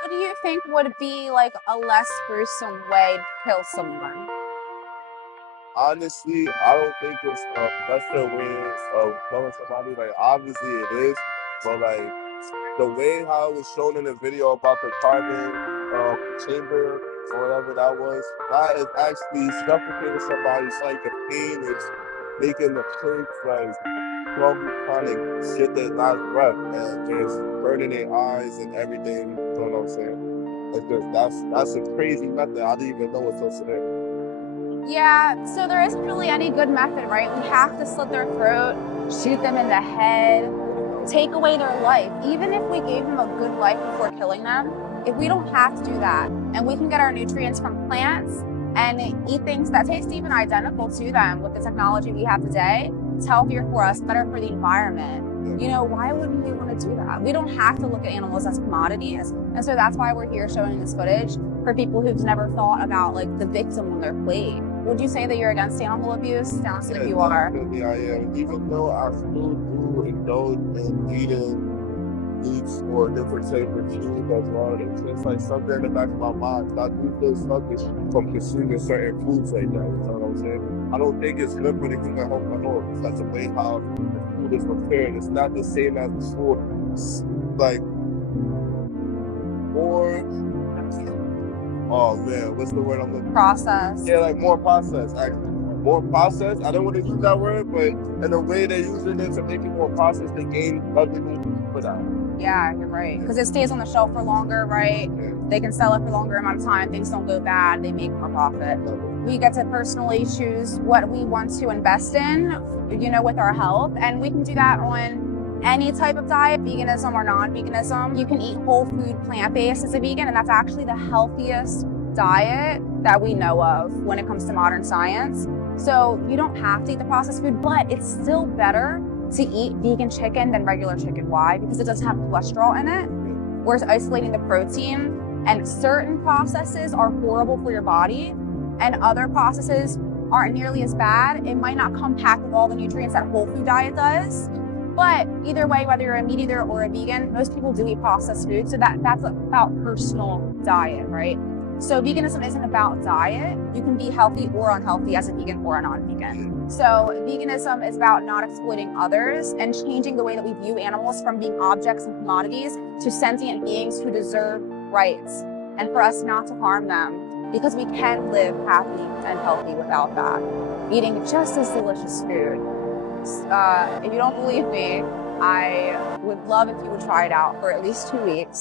what do you think would be like a less gruesome way to kill someone? Honestly, I don't think it's a lesser way of killing somebody. Like, obviously it is, but like the way how it was shown in the video about the carbon chamber or whatever that is actually suffocating somebody. It's like the pain is making the pigs like slowly trying to get their last breath and just burning their eyes and everything. You know what I'm saying? It's just that's a crazy method. I didn't even know it till today. Yeah, so there isn't really any good method, right? We have to slit their throat, shoot them in the head, take away their life. Even if we gave them a good life before killing them, if we don't have to do that, and we can get our nutrients from plants and eat things that taste even identical to them with the technology we have today, it's healthier for us, better for the environment. You know, why wouldn't we want to do that? We don't have to look at animals as commodities. And so that's why we're here showing this footage for people who've never thought about like the victim on their plate. Would you say that you're against animal abuse? Sounds like Yeah, you are. definitely I am. Even though I still do indulge in eating meats or different type of food as well, it's just like something in the back of my mind. I do feel sluggish from consuming certain foods like that. You know what I'm saying? I don't think it's good for the human health at all. That's the way how the food is prepared. It's not the same as before. It's like more. Oh man, what's the word I'm looking for? Process. Yeah, like more processed, actually. More processed. I don't want to use that word, but in the way they're using it to make it more processed, they gain revenue for that. Yeah, you're right. Because it stays on the shelf for longer, right? Yeah. They can sell it for longer amount of time. Things don't go bad. They make more profit. We get to personally choose what we want to invest in, you know, with our health. And we can do that on any type of diet, veganism or non-veganism. You can eat whole food, plant-based as a vegan, and that's actually the healthiest diet that we know of when it comes to modern science. So you don't have to eat the processed food, but it's still better to eat vegan chicken than regular chicken. Why? Because it doesn't have cholesterol in it. We're isolating the protein, and certain processes are horrible for your body, and other processes aren't nearly as bad. It might not come packed with all the nutrients that whole food diet does, but either way, whether you're a meat eater or a vegan, most people do eat processed food. So that's about personal diet, right? So veganism isn't about diet. You can be healthy or unhealthy as a vegan or a non-vegan. So veganism is about not exploiting others and changing the way that we view animals from being objects and commodities to sentient beings who deserve rights, and for us not to harm them, because we can live happy and healthy without that, eating just as delicious food. If you don't believe me, I would love if you would try it out for at least 2 weeks.